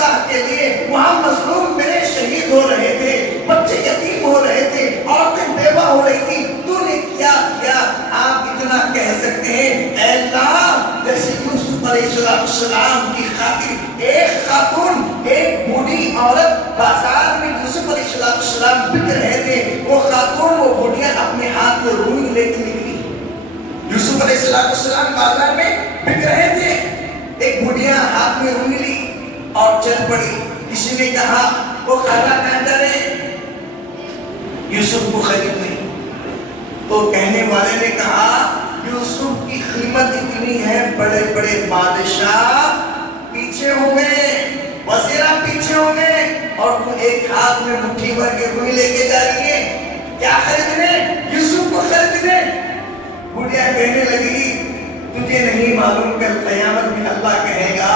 اقصیٰ کے لیے وہاں مظلوم میرے شہید ہو رہے تھے، بچے یتیم ہو رہے تھے، عورتیں بیوہ ہو رہی تھی، تو نے کیا کیا؟ آپ اتنا کہہ سکتے ہیں اے اللہ جیسے یوسف علیہ السلام کی خاطر ایک خاتون، ایک بوڑھی عورت بازار میں یوسف علیہ السلام بک رہے تھے، وہ خاتون وہ بوڑھیا اپنے ہاتھ میں روئی لے کے نکلی۔ یوسف علیہ السلام بازار میں بک رہے تھے، ایک بوڑھیا ہاتھ میں روئی لی اور چل پڑی۔ کسی نے کہا وہ خالہ کہاں جا رہے؟ یوسف کو خریدنے۔ تو کہنے والے نے کہا یوسف کی قیمت اتنی ہے بڑے بڑے بادشاہ پیچھے ہو گئے، وزیرہ پیچھے ہو گئے، اور تو ایک ہاتھ میں مٹھی بھر کے روئی لے کے جا رہی ہے، کیا خریدنے؟ یوسف کو خریدنے۔ بڑھیا کہنے لگی تجھے نہیں معلوم کل قیامت میں اللہ کہے گا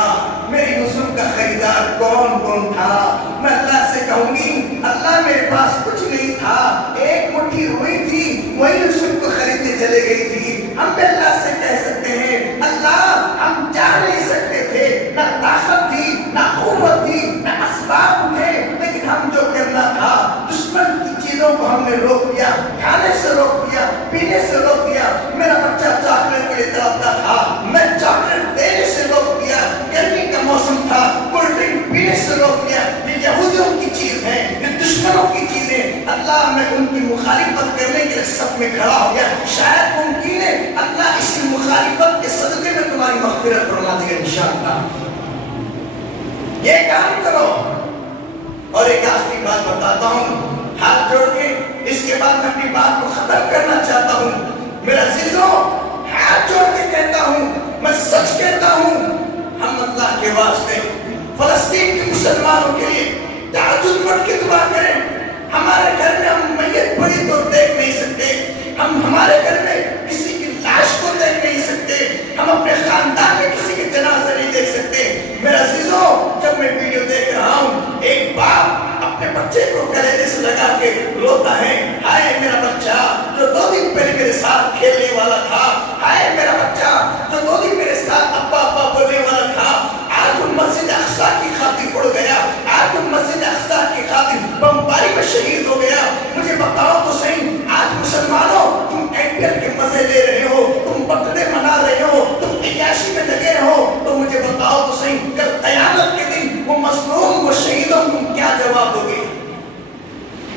میرے یوسف کا خریدار کون کون تھا؟ میں اللہ سے کہوں گی اللہ میرے پاس کچھ نہیں تھا، ایک مٹھی روئی تھی وہی یوسف کو خریدنے چلے گئی تھی۔ ہم بھی اللہ سے کہہ سکتے ہیں اللہ ہم چاہ نہیں سکتے تھے، نہ طاقت تھی نہ قوت تھی نہ اسباب تھے، لیکن ہم جو کرنا تھا دشمن کی چیزوں کو ہم نے روک دیا، کھانے سے روک دیا، پینے سے روک دیا۔ میرا بچہ چاکلیٹ کے لیے تڑپتا تھا، میں چاکلیٹ دینے سے روک دیا، گرمی کا موسم تھا کولڈ ڈرنک پینے سے روک دیا۔ یہ یہودیوں کی چیز ہے، یہ دشمنوں کی چیزیں، اللہ میں ان کی مخالفت کرنے کے لیے سب میں کھڑا ہو گیا۔ شاید ممکن ہے اللہ اسی مخالفت کے صدقے میں تمہاری مغفرت فرما دے گا انشاءاللہ۔ یہ کام کرو۔ اور ایک آخری بات بتاتا ہوں ہاتھ جوڑ کے، اس کے بعد میں اپنی بات کو ختم کرنا چاہتا ہوں۔ میرا عزیزوں ہاتھ جوڑ کے کہتا ہوں، میں سچ کہتا ہوں، ہم اللہ کے واسطے فلسطین کے مسلمانوں کے لیے تہجد پڑھ کے دعا کریں۔ ہمارے گھر میں ہم میت پڑی تو دیکھ نہیں سکتے، ہم ہمارے گھر میں کسی کی لاش کو دیکھ نہیں سکتے، ہم اپنے خاندان میں کسی کے جنازہ نہیں دیکھ سکتے۔ میرا عزیزوں جب میں ویڈیو دیکھ رہا ہوں، ایک باپ اپنے بچے کو کلیجے سے لگا کے روتا ہے، ہائے میرا بچہ جو 2 دن پہلے میرے ساتھ کھیلنے والا تھا، ہائے میرا بچہ جو 2 دن میرے ساتھ ابا ابا بولنے والا تھا، آج وہ مسجد اقصیٰ کی خاطر اڑ گیا، آج وہ مسجد اقصیٰ کی خاطر بمباری میں شہید ہو گیا۔ مجھے بتاؤ تو صحیح، آج مسلمانوں تم IPL کے مزے لے رہے ہو، تم برتھڈے منا رہے ہو، تم عیاشی میں لگے ہو، تو مجھے بتاؤ تو صحیح کل قیامت کے دن وہ مظلوم وہ شہیدوں تم کیا جواب دو گے؟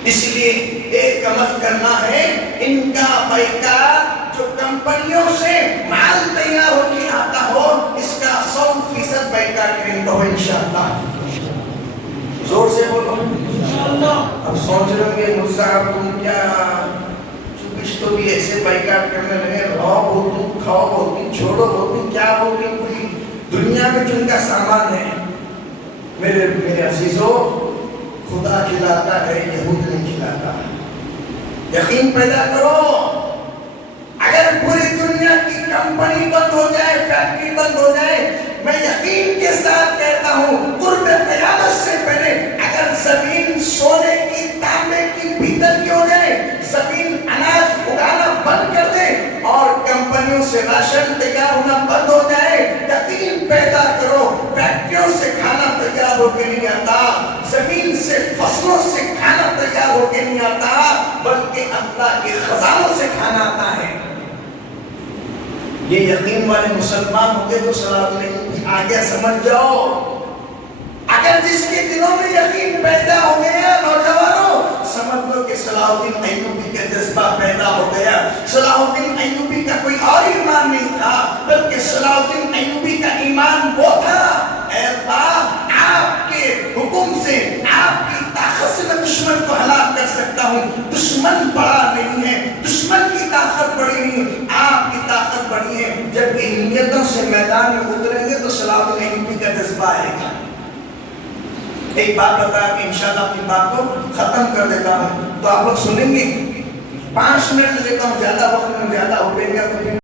اس لیے ایک عمل کرنا ہے، ان کا بائیکاٹ جو کمپنیوں سے مال تیار ہو کے آتا ہو اس کا 100% بائیکاٹ کریں گے انشاءاللہ۔ زور سے بولو اب سوچ رہے ہوں گے مصعب تم کیا چوبیس تو بھی ایسے بائیکاٹ کرنے لگے، رہو بہت تم کھاؤ بہت تم چھوڑو بہت تم کیا بولتے پوری دنیا میں جن کا سامان ہے۔ میرے عزیزوں خدا کھلاتا ہے، یہود نہیں کھلاتا۔ یقین پیدا کرو، اگر پوری دنیا کی کمپنی بند ہو جائے، فیکٹری بند ہو جائے، میں یقین کے ساتھ کہتا ہوں قرب قیامت سے پہلے اگر زمین سونے کی تانبے کی پیتل کی ہو جائے، زمین اناج اگانا بند کر دے اور کمپنیوں سے راشن تیار ہونا بند ہو جائے، یقین پیدا کرو فیکٹریوں سے کھانا تیار ہو کے نہیں آتا، زمین سے فصلوں سے کھانا تیار ہو کے نہیں آتا، بلکہ اللہ کے خزانوں سے کھانا آتا ہے۔ یہ یقین والے مسلمان ہوتے تو صلاح نہیں آگے سمجھ جاؤ۔ اگر جس کے دلوں میں یقین پیدا ہو گیا نوجوانوں، سمجھ لو کہ صلاح الدین ایوبی کا جذبہ پیدا ہو گیا۔ صلاح الدین ایوبی کا کوئی اور ایمان نہیں تھا، بلکہ صلاح الدین ایوبی کا ایمان وہ تھا اے اللہ آپ کے حکم سے، آپ کی طاقت سے میں دشمن کو ہلاک کر سکتا ہوں۔ دشمن بڑا نہیں ہے، دشمن کی طاقت بڑی نہیں ہے، آپ کی طاقت بڑی ہے۔ جب ان نیتوں سے میدان میں اتریں گے تو صلاح الدین ایوبی کا جذبہ آئے گا۔ ایک بات بتا کہ انشاءاللہ اپنی بات کو ختم کر دیتا ہوں، تو آپ لوگ سنیں گے۔ 5 منٹ لیتا ہوں، زیادہ وقت میں زیادہ ہو گیا تو